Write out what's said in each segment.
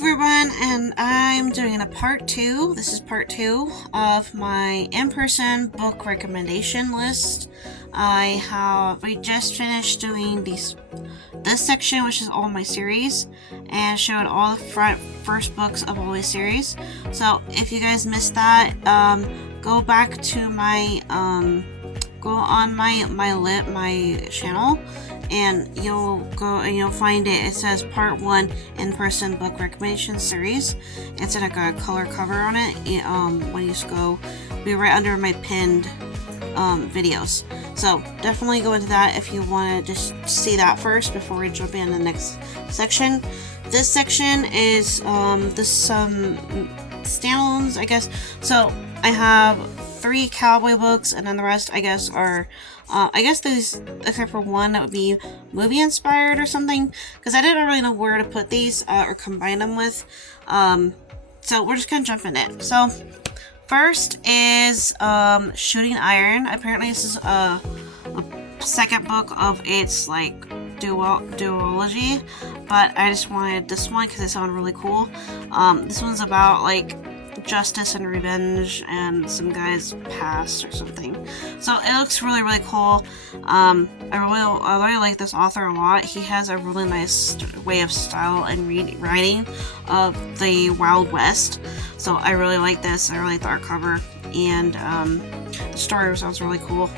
everyone, and I'm doing a part 2. This is part 2 of my in-person book recommendation list. We just finished doing this section, which is all my series, and showed all the first books of all these series. So if you guys missed that, go back to my, go on my channel, and you'll go and you'll find it. It says part 1 in-person book recommendation series. It's in a color cover on it. When you just go, be right under my pinned videos. So definitely go into that if you want to just see that first before we jump into the next section. This section is standalones, I guess. So I have 3 cowboy books, and then the rest, I guess, are these, except for one that would be movie inspired or something, because I didn't really know where to put these or combine them with. So we're just gonna jump in it. So first is Shooting Iron. Apparently this is a second book of its like duology, but I just wanted this one because it sounded really cool. This one's about like justice and revenge and some guy's past or something. So it looks really, really cool. I really like this author a lot. He has a really nice way of style and writing of the Wild West. So I really like this. I really like the art cover, and the story sounds really cool.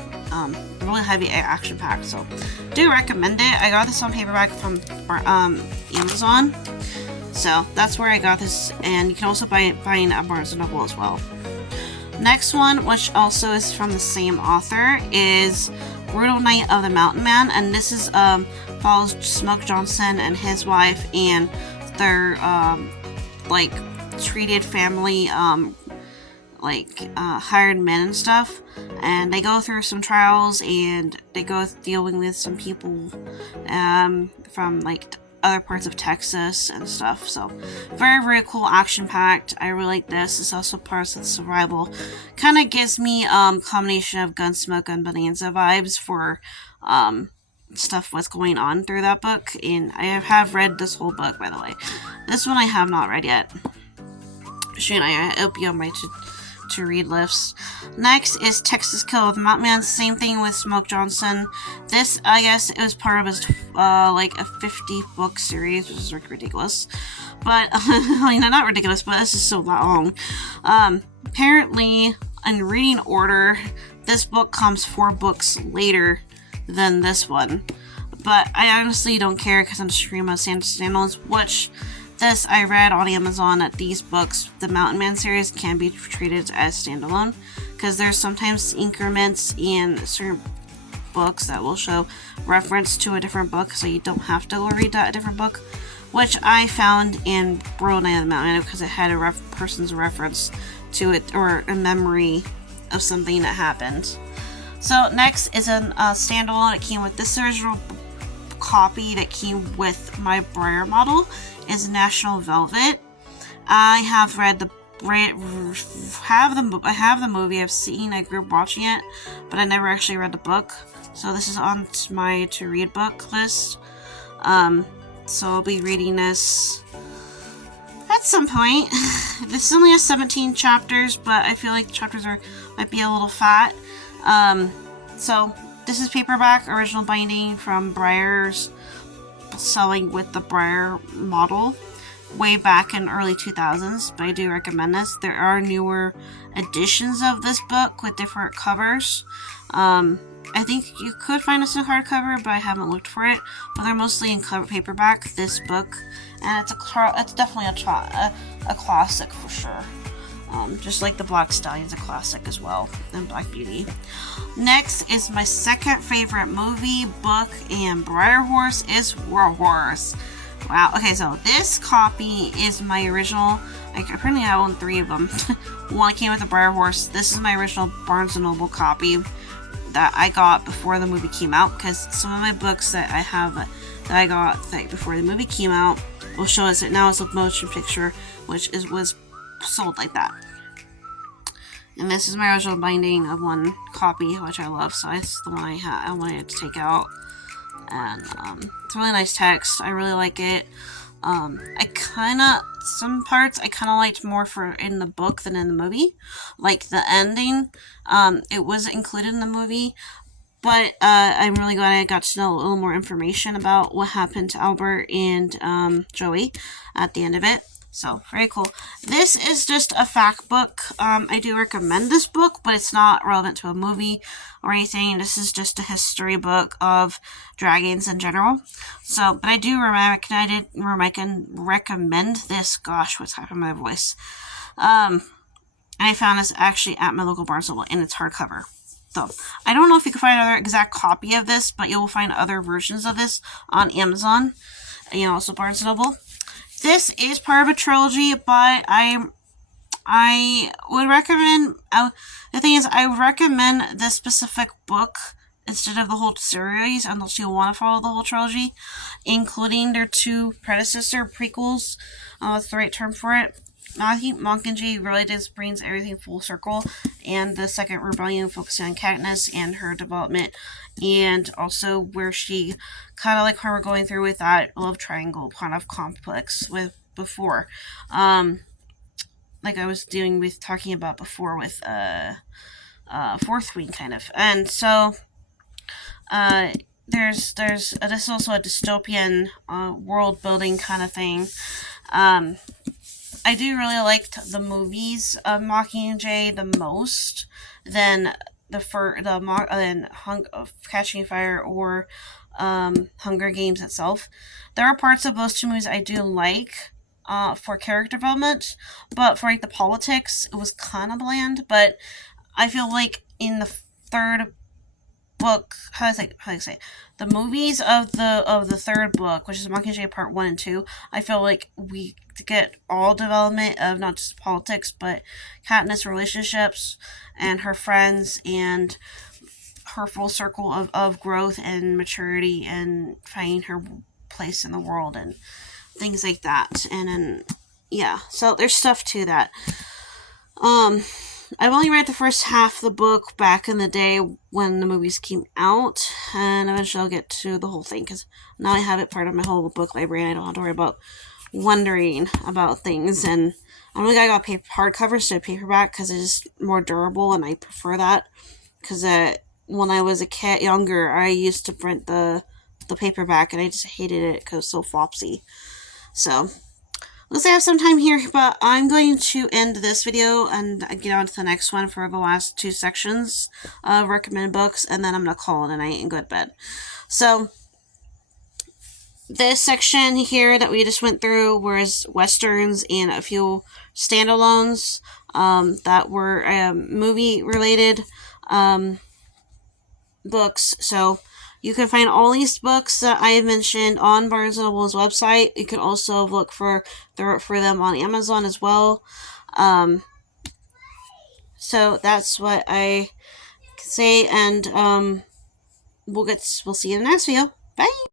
Really heavy action packed, so do recommend it. I got this on paperback from Amazon. So that's where I got this, and you can also find it at Barnes & Noble as well. Next one, which also is from the same author, is Brutal Night of the Mountain Man, and this is follows Smoke Johnson and his wife and their like treated family, hired men and stuff, and they go through some trials, and they go dealing with some people from like other parts of Texas and stuff. So very, very cool, action packed. I really like this. It's also part of the survival. Kind of gives me combination of Gunsmoke and Bonanza vibes for stuff what's going on through that book. And I have read this whole book, by the way. This one I have not read yet. It'll be on my to read lists. Next is Texas Kill of the Mountain Man. Same thing with Smoke Johnson. This, I guess, it was part of his like a 50 book series, which is ridiculous. But not ridiculous, but this is so long. Apparently, in reading order, this book comes 4 books later than this one. But I honestly don't care because I'm streaming on standalones, which this I read on Amazon that these books, the Mountain Man series, can be treated as standalone, because there's sometimes increments in certain books that will show reference to a different book, so you don't have to read that a different book, which I found in Brutal Night of the Mountain Man because it had a person's reference to it or a memory of something that happened. So next is a standalone. It came with this original copy that came with my Briar model, is National Velvet. I have read I have the movie. I've seen a group watching it, but I never actually read the book. So this is on my to read book list. So I'll be reading this at some point. This only has 17 chapters, but I feel like the chapters might be a little fat. So this is paperback, original binding from Briar's, selling with the Briar model way back in early 2000s, but I do recommend this. There are newer editions of this book with different covers. I think you could find this in hardcover, but I haven't looked for it. But they're mostly in paperback, this book, and it's definitely a classic for sure. Just like the Black Stallion's a classic as well, and Black Beauty. Next is my second favorite movie, book, and Briar Horse is War Horse. Wow, okay, so this copy is my original. Apparently I own 3 of them. One came with a Briar Horse. This is my original Barnes & Noble copy that I got before the movie came out, because some of my books that I got before the movie came out will show us that now it's a motion picture, which was sold like that. And this is my original binding of one copy, which I love, so it's the one I wanted to take out. And it's really nice text. I really like it. I kind of some parts I kind of liked more for in the book than in the movie, like the ending. It was included in the movie, but I'm really glad I got to know a little more information about what happened to Albert and Joey at the end of it. So, very cool. This is just a fact book. I do recommend this book, but it's not relevant to a movie or anything. This is just a history book of dragons in general. So, but I do recommend this. Gosh, what's happened to my voice? And I found this actually at my local Barnes & Noble, and it's hardcover. So, I don't know if you can find another exact copy of this, but you'll find other versions of this on Amazon, and also Barnes & Noble. This is part of a trilogy, but I would recommend. The thing is, I would recommend this specific book instead of the whole series, unless you want to follow the whole trilogy, including their two predecessor prequels. That's the right term for it. Mockingjay really just brings everything full circle, and the second rebellion focusing on Katniss and her development, and also where she kind of like how we're going through with that love triangle kind of complex with before, like I was doing with talking about before with Fourth Wing kind of, and so there's this is also a dystopian world building kind of thing. I do really like the movies of Mockingjay the most than Catching Fire or Hunger Games itself. There are parts of those two movies I do like for character development, but for like the politics, it was kind of bland. But I feel like in the third book, how do I say the movies of the third book, which is Mockingjay Part 1 and 2, I feel like we get all development of not just politics, but Katniss' relationships and her friends and her full circle of growth and maturity and finding her place in the world and things like that. And then, yeah, so there's stuff to that. I've only read the first half of the book back in the day when the movies came out, and eventually I'll get to the whole thing, because now I have it part of my whole book library, and I don't have to worry about wondering about things. And I'm really glad I got hardcover instead of paperback, because it's more durable, and I prefer that, because when I was a kid younger, I used to print the paperback, and I just hated it because it's so flopsy. So looks like I have some time here, but I'm going to end this video and get on to the next one for the last two sections of recommended books, and then I'm going to call it a night and go to bed. So, this section here that we just went through was westerns and a few standalones that were movie-related books. So, you can find all these books that I have mentioned on Barnes & Noble's website. You can also look for them on Amazon as well. So that's what I can say, and we'll see you in the next video. Bye!